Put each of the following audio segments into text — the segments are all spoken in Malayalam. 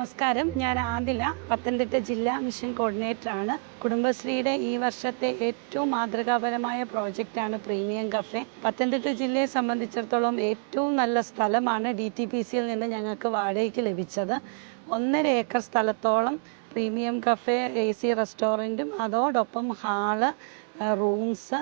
നമസ്കാരം. ഞാൻ ആദില പത്തനംതിട്ട ജില്ലാ മിഷൻ കോർഡിനേറ്ററാണ്. കുടുംബശ്രീയുടെ ഈ വർഷത്തെ ഏറ്റവും മാതൃകാപരമായ പ്രോജക്റ്റാണ് പ്രീമിയം കഫേ. പത്തനംതിട്ട ജില്ലയെ സംബന്ധിച്ചിടത്തോളം ഏറ്റവും നല്ല സ്ഥലമാണ് ഡി ടി പി സിയിൽ നിന്ന് ഞങ്ങൾക്ക് വാടകയ്ക്ക് ലഭിച്ചത്. ഒന്നര ഏക്കർ സ്ഥലത്തോളം പ്രീമിയം കഫേ എ സി റെസ്റ്റോറന്റും അതോടൊപ്പം ഹാൾ റൂംസ്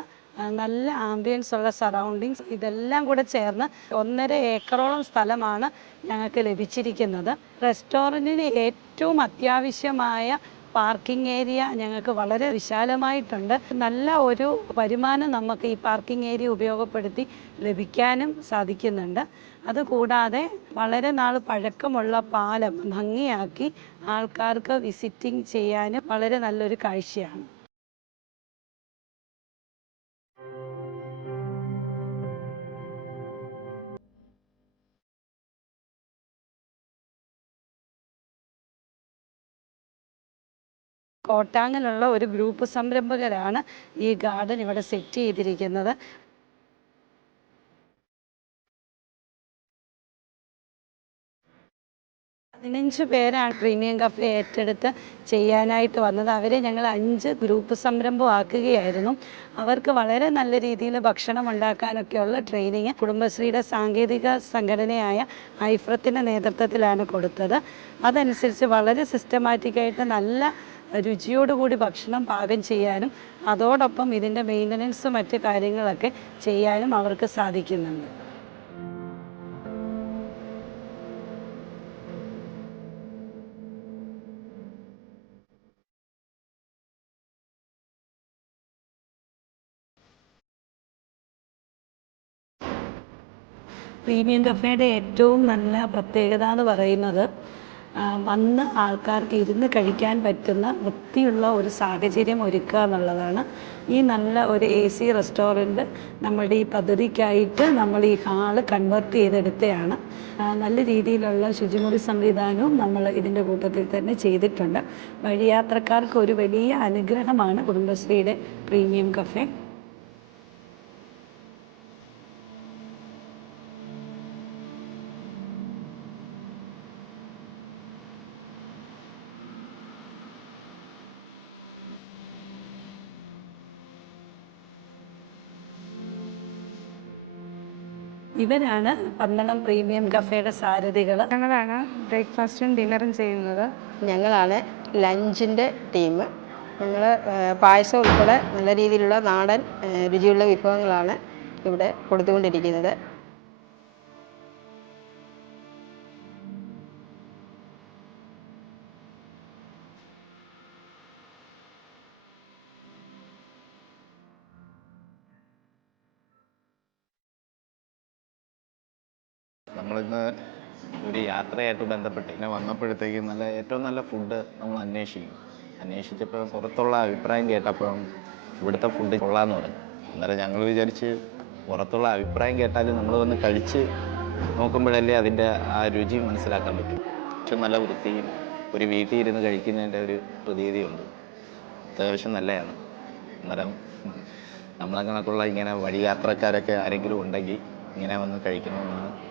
നല്ല ആംബിയൻസ് ഉള്ള സറൗണ്ടിങ്സ് ഇതെല്ലാം കൂടെ ചേർന്ന് ഒന്നര ഏക്കറോളം സ്ഥലമാണ് ഞങ്ങൾക്ക് ലഭിച്ചിരിക്കുന്നത്. റെസ്റ്റോറന്റിന് ഏറ്റവും അത്യാവശ്യമായ പാർക്കിംഗ് ഏരിയ ഞങ്ങൾക്ക് വളരെ വിശാലമായിട്ടുണ്ട്. നല്ല ഒരു വരുമാനം നമുക്ക് ഈ പാർക്കിംഗ് ഏരിയ ഉപയോഗപ്പെടുത്തി ലഭിക്കാനും സാധിക്കുന്നുണ്ട്. അതുകൂടാതെ വളരെ നാൾ പഴക്കമുള്ള പാലം ഭംഗിയാക്കി ആൾക്കാർക്ക് വിസിറ്റിംഗ് ചെയ്യാനും വളരെ നല്ലൊരു കാഴ്ചയാണ്. കോട്ടാങ്ങിലുള്ള ഒരു ഗ്രൂപ്പ് സംരംഭകരാണ് ഈ ഗാർഡൻ ഇവിടെ സെറ്റ് ചെയ്തിരിക്കുന്നത്. പതിനഞ്ച് പേരാണ് പ്രീമിയം കഫേ ഏറ്റെടുത്ത് ചെയ്യാനായിട്ട് വന്നത്. അവരെ ഞങ്ങൾ അഞ്ച് ഗ്രൂപ്പ് സംരംഭമാക്കുകയായിരുന്നു. അവർക്ക് വളരെ നല്ല രീതിയിൽ ഭക്ഷണം ഉണ്ടാക്കാനൊക്കെയുള്ള ട്രെയിനിങ് കുടുംബശ്രീയുടെ സാങ്കേതിക സംഘടനയായ ഐഫ്രത്തിന്റെ നേതൃത്വത്തിലാണ് കൊടുത്തത്. അതനുസരിച്ച് വളരെ സിസ്റ്റമാറ്റിക്കായിട്ട് നല്ല രുചിയോടുകൂടി ഭക്ഷണം പാകം ചെയ്യാനും അതോടൊപ്പം ഇതിന്റെ മെയിന്റനൻസും മറ്റ് കാര്യങ്ങളൊക്കെ ചെയ്യാനും അവർക്ക് സാധിക്കുന്നുണ്ട്. പ്രീമിയം കഫേയുടെ ഏറ്റവും നല്ല പ്രത്യേകത എന്ന് പറയുന്നത് വന്ന് ആൾക്കാർക്ക് ഇരുന്ന് കഴിക്കാൻ പറ്റുന്ന വൃത്തിയുള്ള ഒരു സാഹചര്യം ഒരുക്കുക എന്നുള്ളതാണ്. ഈ നല്ല ഒരു എ സി റെസ്റ്റോറന്റ് നമ്മളുടെ ഈ പദ്ധതിക്കായിട്ട് നമ്മൾ ഈ ഹാൾ കൺവേർട്ട് ചെയ്തെടുത്തതാണ് നല്ല രീതിയിലുള്ള ശുചിമുറി സംവിധാനവും നമ്മൾ ഇതിന്റെ കൂട്ടത്തിൽ തന്നെ ചെയ്തിട്ടുണ്ട്. വഴിയാത്രക്കാർക്ക് ഒരു വലിയ അനുഗ്രഹമാണ് കുടുംബശ്രീയുടെ പ്രീമിയം കഫേ. ഇവരാണ് പന്തളം പ്രീമിയം കഫേയുടെ സാരഥികൾ ഞങ്ങളാണ് ബ്രേക്ക്ഫാസ്റ്റും ഡിന്നറും ചെയ്യുന്നത്. ഞങ്ങളാണ് ലഞ്ചിന്റെ ടീം. ഞങ്ങൾ പായസം ഉൾപ്പെടെ നല്ല രീതിയിലുള്ള നാടൻ രുചിയുള്ള വിഭവങ്ങളാണ് ഇവിടെ കൊടുത്തുകൊണ്ടിരിക്കുന്നത്. നമ്മളിന്ന് ഒരു യാത്രയായിട്ട് ബന്ധപ്പെട്ട് ഇങ്ങനെ വന്നപ്പോഴത്തേക്കും നല്ല ഏറ്റവും നല്ല ഫുഡ് നമ്മൾ അന്വേഷിക്കും. അന്വേഷിച്ചപ്പോൾ പുറത്തുള്ള അഭിപ്രായം കേട്ടപ്പോൾ ഇവിടുത്തെ ഫുഡ് കൊള്ളാമെന്ന് പറഞ്ഞു. അന്നേരം ഞങ്ങൾ വിചാരിച്ച് പുറത്തുള്ള അഭിപ്രായം കേട്ടാലും നമ്മൾ വന്ന് കഴിച്ച് നോക്കുമ്പോഴല്ലേ അതിന്റെ ആ രുചി മനസ്സിലാക്കാൻ പറ്റും. ഏറ്റവും നല്ല വൃത്തിയും ഒരു വീട്ടിൽ ഇരുന്ന് കഴിക്കുന്നതിന്റെ ഒരു പ്രതീതിയുണ്ട്. അത്യാവശ്യം നല്ലതാണ്. അന്നേരം നമ്മളെ കണക്കുള്ള ഇങ്ങനെ വഴി യാത്രക്കാരൊക്കെ ആരെങ്കിലും ഉണ്ടെങ്കിൽ ഇങ്ങനെ വന്ന് കഴിക്കണമെന്നാണ്